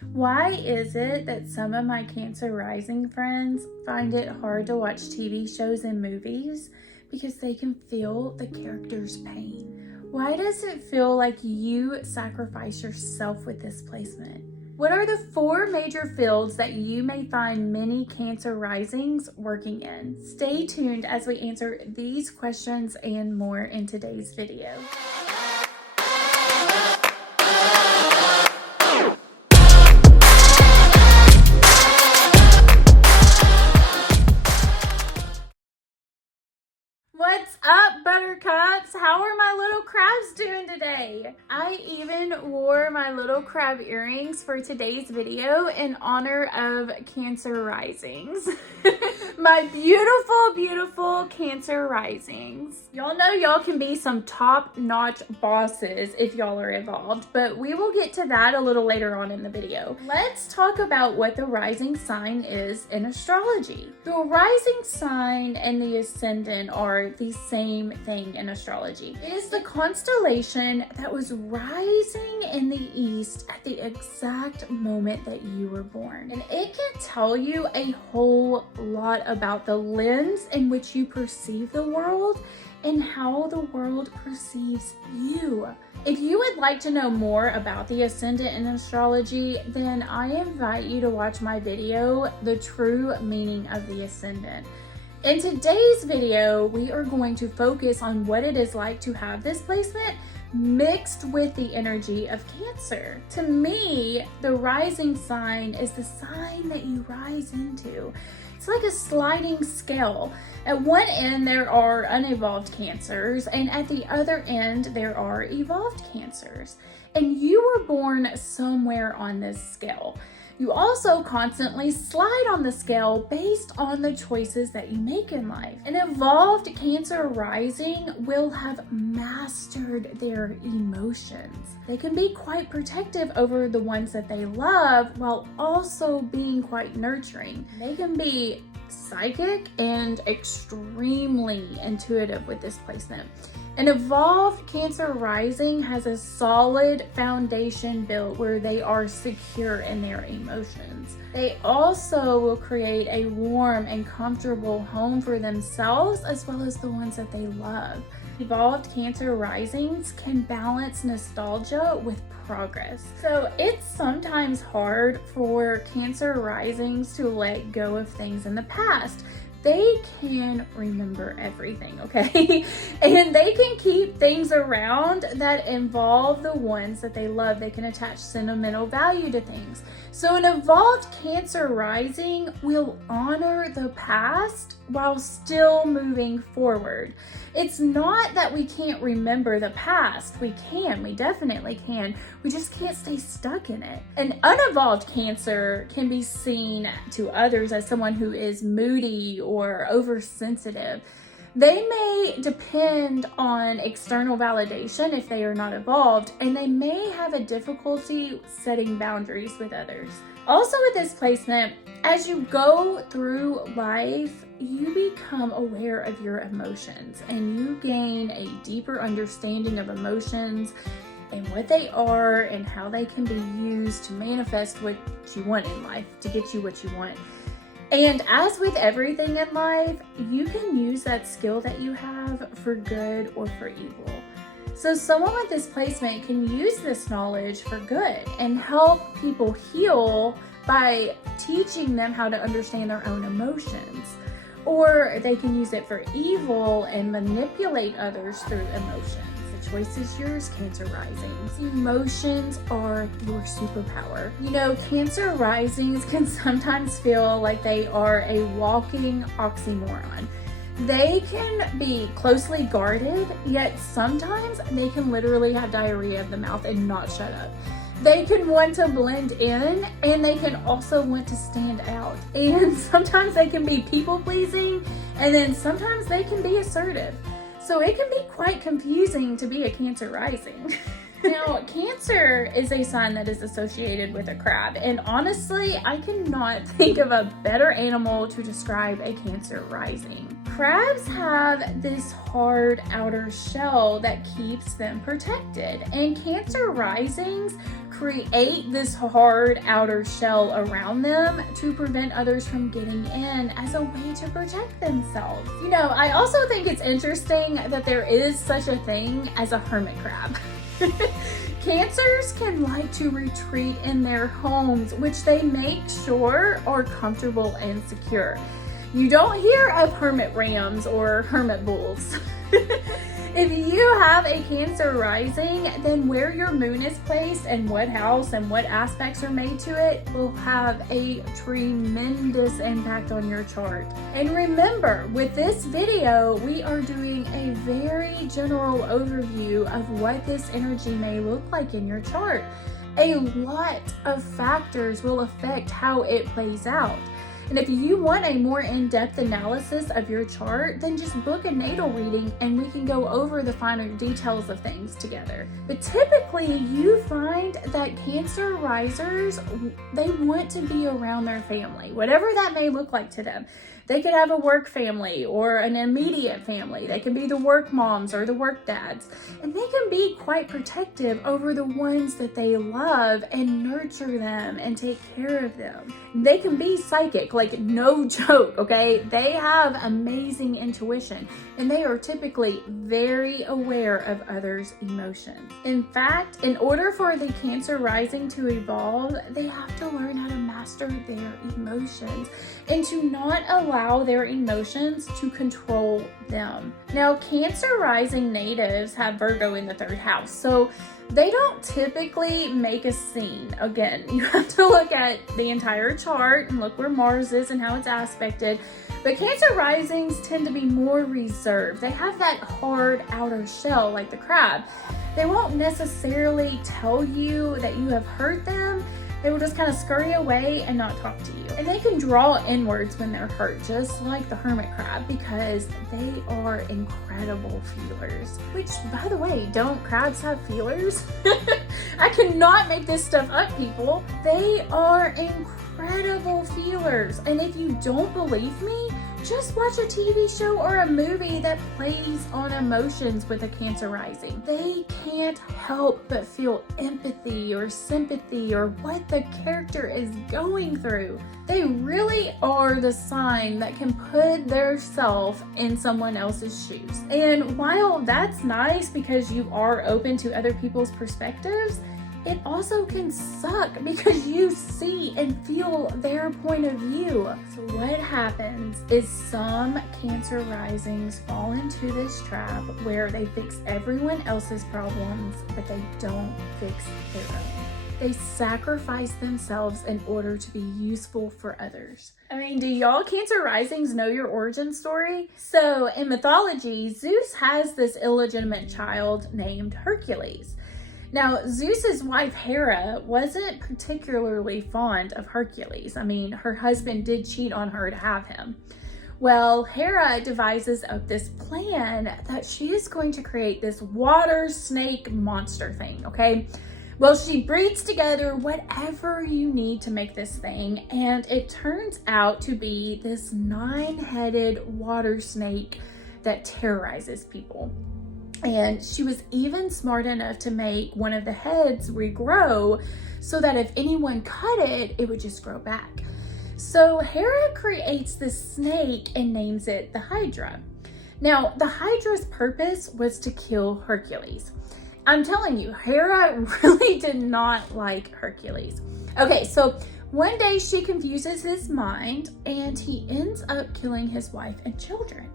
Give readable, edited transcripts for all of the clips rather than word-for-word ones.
Why is it that some of my Cancer rising friends find it hard to watch TV shows and movies? Because they can feel the character's pain. Why does it feel like you sacrifice yourself with this placement? What are the 4 major fields that you may find many Cancer risings working in? Stay tuned as we answer these questions and more in today's video. What's up, buttercups? How are my little crabs doing today? I even wore my little crab earrings for today's video in honor of Cancer risings. My beautiful, beautiful Cancer risings. Y'all know y'all can be some top-notch bosses if y'all are involved, but we will get to that a little later on in the video. Let's talk about what the rising sign is in astrology. The rising sign and the ascendant are the same thing in astrology. It is the constellation that was rising in the east at the exact moment that you were born. And it can tell you a whole lot about the lens in which you perceive the world and how the world perceives you. If you would like to know more about the ascendant in astrology, then I invite you to watch my video, The True Meaning of the Ascendant. In today's video, we are going to focus on what it is like to have this placement mixed with the energy of Cancer. To me, the rising sign is the sign that you rise into. It's like a sliding scale. At one end, there are unevolved Cancers, and at the other end, there are evolved Cancers. And you were born somewhere on this scale. You also constantly slide on the scale based on the choices that you make in life. An evolved Cancer rising will have mastered their emotions. They can be quite protective over the ones that they love while also being quite nurturing. They can be psychic and extremely intuitive with this placement. An evolved Cancer rising has a solid foundation built where they are secure in their emotions. They also will create a warm and comfortable home for themselves as well as the ones that they love. Evolved Cancer risings can balance nostalgia with progress. So it's sometimes hard for Cancer risings to let go of things in the past. They can remember everything, okay? And they can keep things around that involve the ones that they love. They can attach sentimental value to things. So an evolved Cancer rising will honor the past while still moving forward. It's not that we can't remember the past. We can, we definitely can. We just can't stay stuck in it. An unevolved Cancer can be seen to others as someone who is moody or oversensitive. They may depend on external validation if they are not evolved, and they may have a difficulty setting boundaries with others. Also with this placement, as you go through life, you become aware of your emotions and you gain a deeper understanding of emotions and what they are and how they can be used to manifest what you want in life, to get you what you want. And as with everything in life, you can use that skill that you have for good or for evil. So someone with this placement can use this knowledge for good and help people heal by teaching them how to understand their own emotions. Or they can use it for evil and manipulate others through emotions. The choice is yours, Cancer risings. Emotions are your superpower. You know, Cancer risings can sometimes feel like they are a walking oxymoron. They can be closely guarded, yet sometimes they can literally have diarrhea of the mouth and not shut up. They can want to blend in, and they can also want to stand out. And sometimes they can be people-pleasing, and then sometimes they can be assertive. So it can be quite confusing to be a Cancer rising. Now, Cancer is a sign that is associated with a crab, and honestly, I cannot think of a better animal to describe a Cancer rising. crabs have this hard outer shell that keeps them protected, and Cancer risings create this hard outer shell around them to prevent others from getting in as a way to protect themselves. You know, I also think it's interesting that there is such a thing as a hermit crab. Cancers can like to retreat in their homes, which they make sure are comfortable and secure. You don't hear of hermit rams or hermit bulls. If you have a Cancer rising, then where your moon is placed and what house and what aspects are made to it will have a tremendous impact on your chart. And remember, with this video, we are doing a very general overview of what this energy may look like in your chart. A lot of factors will affect how it plays out. And if you want a more in-depth analysis of your chart, then just book a natal reading and we can go over the finer details of things together. But typically you find that Cancer risers, they want to be around their family, whatever that may look like to them. They could have a work family or an immediate family. They can be the work moms or the work dads. And they can be quite protective over the ones that they love and nurture them and take care of them. They can be psychic, like no joke, okay? They have amazing intuition and they are typically very aware of others' emotions. In fact, in order for the Cancer rising to evolve, they have to learn how to master their emotions and to not allow their emotions to control them. Now, Cancer rising natives have Virgo in the 3rd house, so they don't typically make a scene. Again, you have to look at the entire chart and look where Mars is and how it's aspected. But Cancer risings tend to be more reserved. They have that hard outer shell like the crab. They won't necessarily tell you that you have hurt them. They will just kind of scurry away and not talk to you. And they can draw inwards when they're hurt, just like the hermit crab, because they are incredible feelers. Which, by the way, don't crabs have feelers? I cannot make this stuff up, people. They are incredible feelers. And if you don't believe me, just watch a TV show or a movie that plays on emotions with a Cancer rising. They can't help but feel empathy or sympathy or what the character is going through. They really are the sign that can put their self in someone else's shoes. And while that's nice because you are open to other people's perspectives, it also can suck because you see and feel their point of view. So what happens is some Cancer risings fall into this trap where they fix everyone else's problems, but they don't fix their own. They sacrifice themselves in order to be useful for others. I mean, do y'all Cancer risings know your origin story? So in mythology, Zeus has this illegitimate child named Hercules. Now, Zeus's wife Hera wasn't particularly fond of Hercules. I mean, her husband did cheat on her to have him. Well, Hera devises up this plan that she is going to create this water snake monster thing, okay? Well, she breeds together whatever you need to make this thing, and it turns out to be this 9-headed water snake that terrorizes people. And she was even smart enough to make one of the heads regrow so that if anyone cut it, it would just grow back. So Hera creates this snake and names it the Hydra. Now, the Hydra's purpose was to kill Hercules. I'm telling you, Hera really did not like Hercules. Okay, so one day she confuses his mind and he ends up killing his wife and children.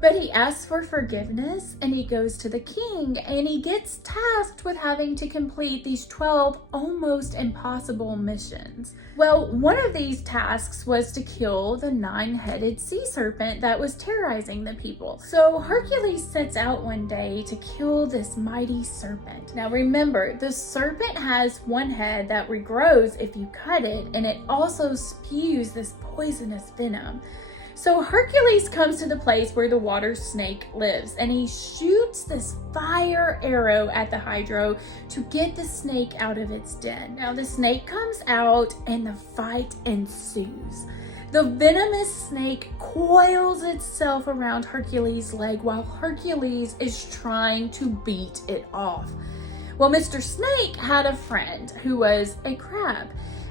But he asks for forgiveness and he goes to the king and he gets tasked with having to complete these 12 almost impossible missions. Well, one of these tasks was to kill the 9-headed sea serpent that was terrorizing the people. So Hercules sets out one day to kill this mighty serpent. Now remember, the serpent has one head that regrows if you cut it, and it also spews this poisonous venom. So Hercules comes to the place where the water snake lives and he shoots this fire arrow at the Hydra to get the snake out of its den. Now the snake comes out and the fight ensues. The venomous snake coils itself around Hercules' leg while Hercules is trying to beat it off. Well, Mr. Snake had a friend who was a crab.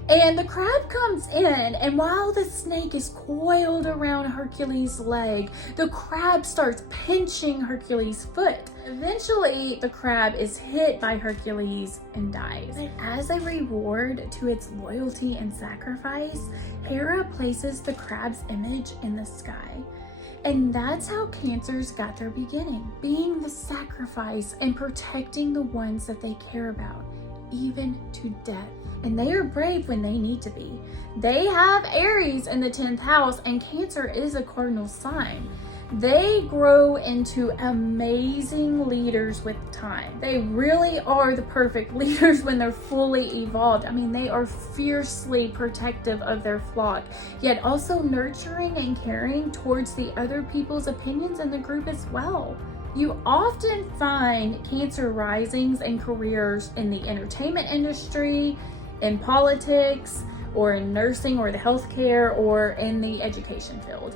And the crab comes in, and while the snake is coiled around Hercules' leg, the crab starts pinching Hercules' foot. Eventually, the crab is hit by Hercules and dies. And as a reward to its loyalty and sacrifice, Hera places the crab's image in the sky. And that's how Cancers got their beginning, being the sacrifice and protecting the ones that they care about, even to death. And they are brave when they need to be. They have Aries in the 10th house, and Cancer is a cardinal sign. They grow into amazing leaders with time. They really are the perfect leaders when they're fully evolved. I mean, they are fiercely protective of their flock, yet also nurturing and caring towards the other people's opinions in the group as well. You often find Cancer risings and careers in the entertainment industry, in politics, or in nursing or the healthcare, or in the education field.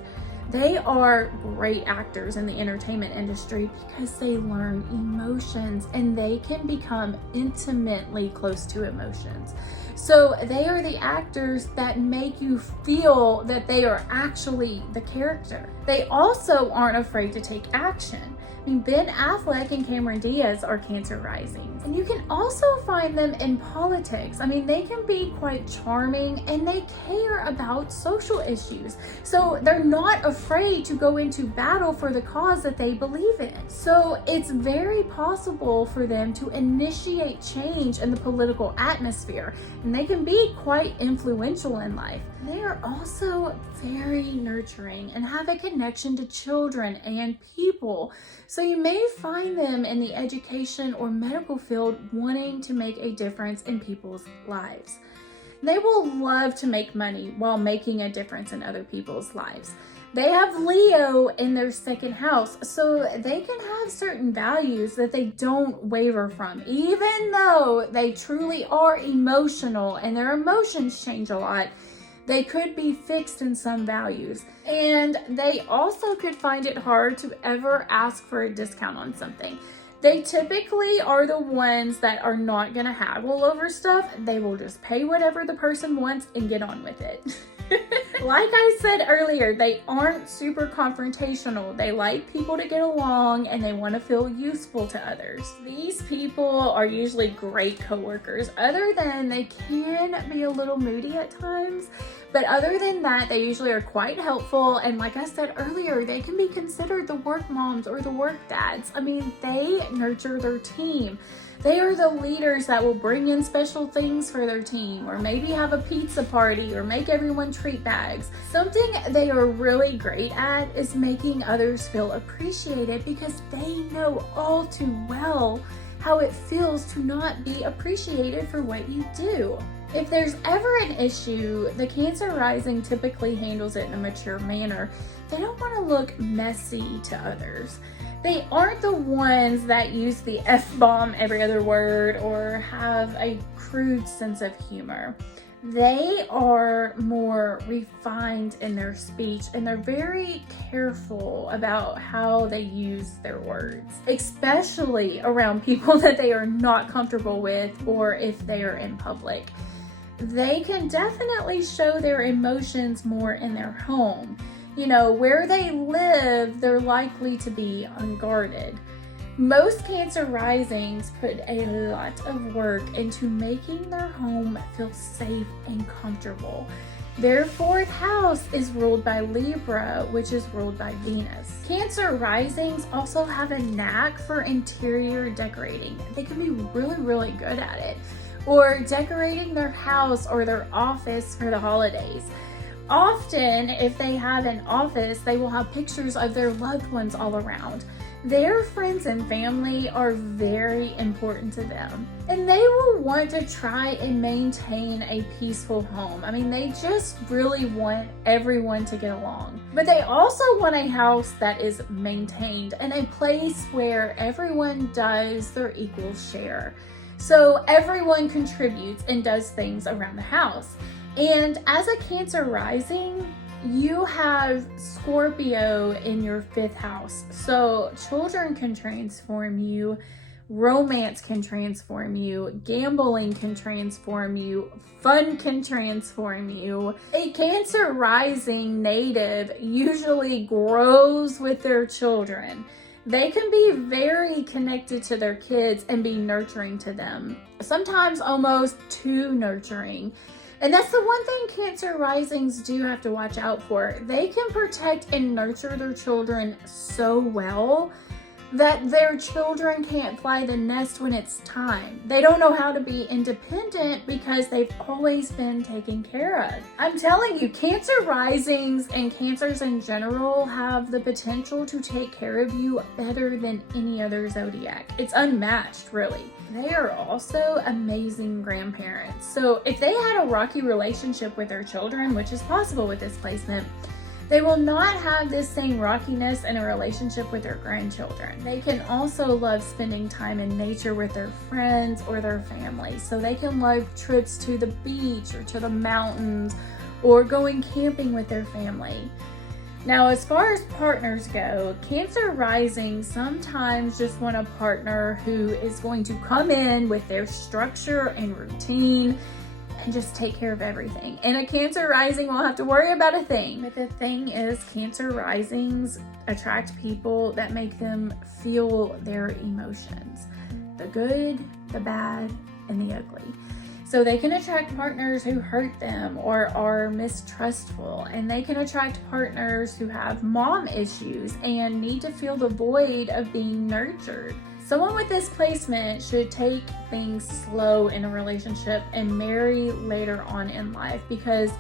They are great actors in the entertainment industry because they learn emotions and they can become intimately close to emotions. So they are the actors that make you feel that they are actually the character. They also aren't afraid to take action. I mean, Ben Affleck and Cameron Diaz are Cancer risings. And you can also find them in politics. I mean, they can be quite charming and they care about social issues. So they're not afraid to go into battle for the cause that they believe in. So it's very possible for them to initiate change in the political atmosphere. And they can be quite influential in life. They are also very nurturing and have a connection to children and people. So you may find them in the education or medical field wanting to make a difference in people's lives. They will love to make money while making a difference in other people's lives. They have Leo in their 2nd house, so they can have certain values that they don't waver from, even though they truly are emotional and their emotions change a lot. They could be fixed in some values, and they also could find it hard to ever ask for a discount on something. They typically are the ones that are not gonna haggle over stuff. They will just pay whatever the person wants and get on with it. Like I said earlier, they aren't super confrontational. They like people to get along and they want to feel useful to others. These people are usually great coworkers, other than they can be a little moody at times. But other than that, they usually are quite helpful. And like I said earlier, they can be considered the work moms or the work dads. I mean, they nurture their team. They are the leaders that will bring in special things for their team, or maybe have a pizza party, or make everyone treat bags. Something they are really great at is making others feel appreciated, because they know all too well how it feels to not be appreciated for what you do. If there's ever an issue, the Cancer rising typically handles it in a mature manner. They don't want to look messy to others. They aren't the ones that use the F-bomb every other word or have a crude sense of humor. They are more refined in their speech, and they're very careful about how they use their words, especially around people that they are not comfortable with, or if they are in public. They can definitely show their emotions more in their home. You know, where they live, they're likely to be unguarded. Most Cancer risings put a lot of work into making their home feel safe and comfortable. Their 4th house is ruled by Libra, which is ruled by Venus. Cancer risings also have a knack for interior decorating. They can be really, really good at it. Or decorating their house or their office for the holidays. Often, if they have an office, they will have pictures of their loved ones all around. Their friends and family are very important to them, and they will want to try and maintain a peaceful home. I mean, they just really want everyone to get along. But they also want a house that is maintained and a place where everyone does their equal share. So everyone contributes and does things around the house. And as a Cancer rising, you have Scorpio in your 5th house. So children can transform you, romance can transform you, gambling can transform you, fun can transform you. A Cancer rising native usually grows with their children. They can be very connected to their kids and be nurturing to them, sometimes almost too nurturing. And that's the one thing Cancer risings do have to watch out for. They can protect and nurture their children so well that their children can't fly the nest when it's time. They don't know how to be independent because they've always been taken care of. I'm telling you, Cancer risings and Cancers in general have the potential to take care of you better than any other zodiac. It's unmatched, really. They are also amazing grandparents. So if they had a rocky relationship with their children, which is possible with this placement, they will not have this same rockiness in a relationship with their grandchildren. They can also love spending time in nature with their friends or their family. So they can love trips to the beach or to the mountains or going camping with their family. Now, as far as partners go, Cancer rising sometimes just want a partner who is going to come in with their structure and routine and just take care of everything. And a Cancer rising won't have to worry about a thing. But the thing is, Cancer risings attract people that make them feel their emotions. The good, the bad, and the ugly. So they can attract partners who hurt them or are mistrustful. And they can attract partners who have mom issues and need to fill the void of being nurtured. Someone with this placement should take things slow in a relationship and marry later on in life, because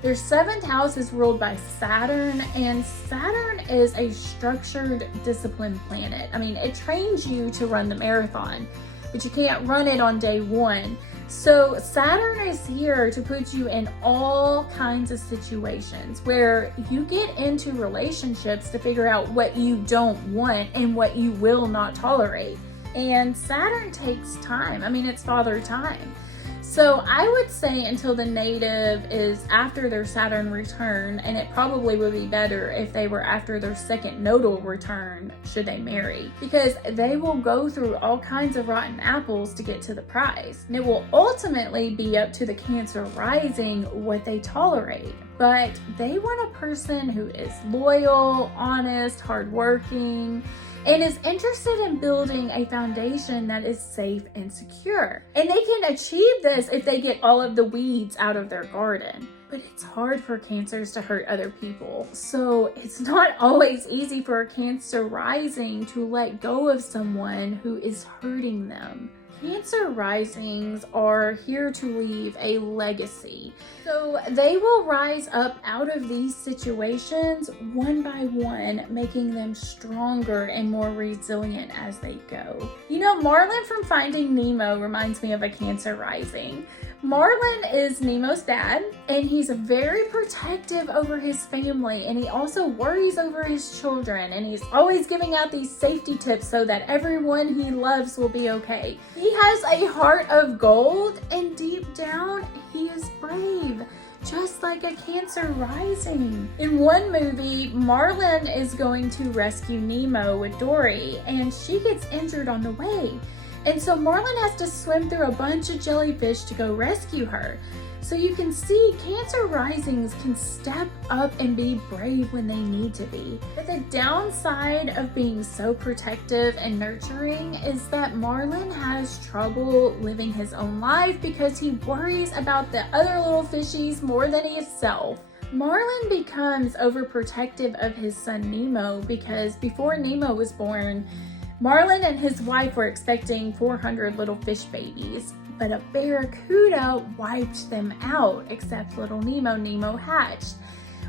their 7th house is ruled by Saturn, and Saturn is a structured, disciplined planet. I mean, it trains you to run the marathon, but you can't run it on day one. So Saturn is here to put you in all kinds of situations where you get into relationships to figure out what you don't want and what you will not tolerate. And Saturn takes time. I mean, it's father time. So I would say until the native is after their Saturn return, and it probably would be better if they were after their 2nd nodal return should they marry, because they will go through all kinds of rotten apples to get to the prize. And it will ultimately be up to the Cancer rising what they tolerate. But they want a person who is loyal, honest, hardworking, and is interested in building a foundation that is safe and secure. And they can achieve this if they get all of the weeds out of their garden. But it's hard for Cancers to hurt other people. So it's not always easy for a Cancer rising to let go of someone who is hurting them. Cancer risings are here to leave a legacy. So they will rise up out of these situations one by one, making them stronger and more resilient as they go. You know, Marlin from Finding Nemo reminds me of a Cancer rising. Marlin is Nemo's dad, and he's very protective over his family, and he also worries over his children, and he's always giving out these safety tips so that everyone he loves will be okay. He has a heart of gold, and deep down, he is brave, just like a Cancer rising. In one movie, Marlin is going to rescue Nemo with Dory, and she gets injured on the way. And so Marlin has to swim through a bunch of jellyfish to go rescue her. So you can see Cancer risings can step up and be brave when they need to be. But the downside of being so protective and nurturing is that Marlin has trouble living his own life because he worries about the other little fishies more than himself. Marlin becomes overprotective of his son Nemo because before Nemo was born, Marlin and his wife were expecting 400 little fish babies, but a barracuda wiped them out, except little Nemo. Nemo hatched,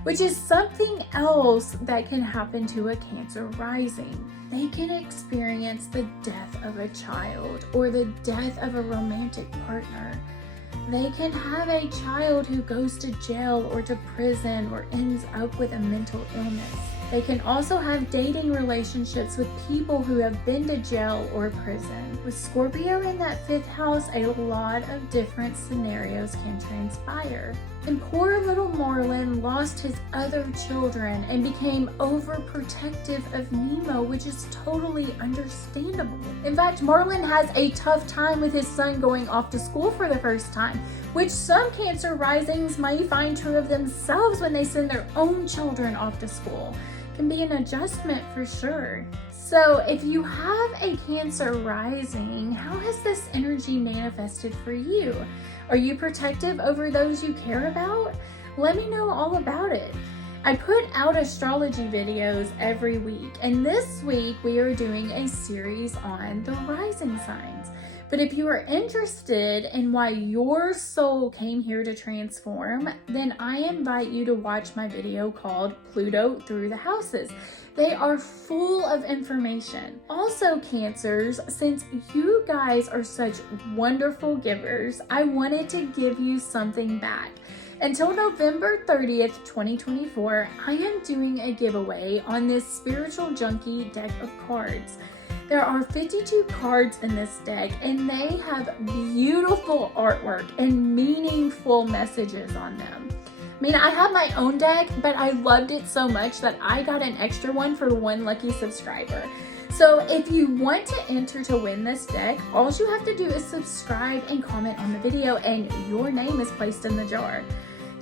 which is something else that can happen to a Cancer rising. They can experience the death of a child or the death of a romantic partner. They can have a child who goes to jail or to prison or ends up with a mental illness. They can also have dating relationships with people who have been to jail or prison. With Scorpio in that 5th house, a lot of different scenarios can transpire. And poor little Marlin lost his other children and became overprotective of Nemo, which is totally understandable. In fact, Marlin has a tough time with his son going off to school for the first time, which some Cancer risings might find true of themselves when they send their own children off to school. Can be an adjustment for sure. So if you have a Cancer rising, how has this energy manifested for you? Are you protective over those you care about? Let me know all about it. I put out astrology videos every week, and this week we are doing a series on the rising signs. But if you are interested in why your soul came here to transform, then I invite you to watch my video called Pluto Through the Houses. They are full of information. Also, Cancers, since you guys are such wonderful givers, I wanted to give you something back. Until November 30th, 2024, I am doing a giveaway on this Spiritual Junkie deck of cards. There are 52 cards in this deck, and they have beautiful artwork and meaningful messages on them. I mean, I have my own deck, but I loved it so much that I got an extra one for one lucky subscriber. So if you want to enter to win this deck, all you have to do is subscribe and comment on the video, and your name is placed in the jar.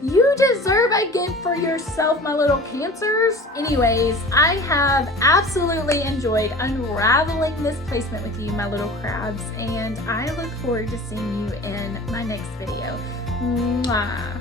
You deserve a gift for yourself, my little Cancers. Anyways, I have absolutely enjoyed unraveling this placement with you, my little crabs, and I look forward to seeing you in my next video. Mwah.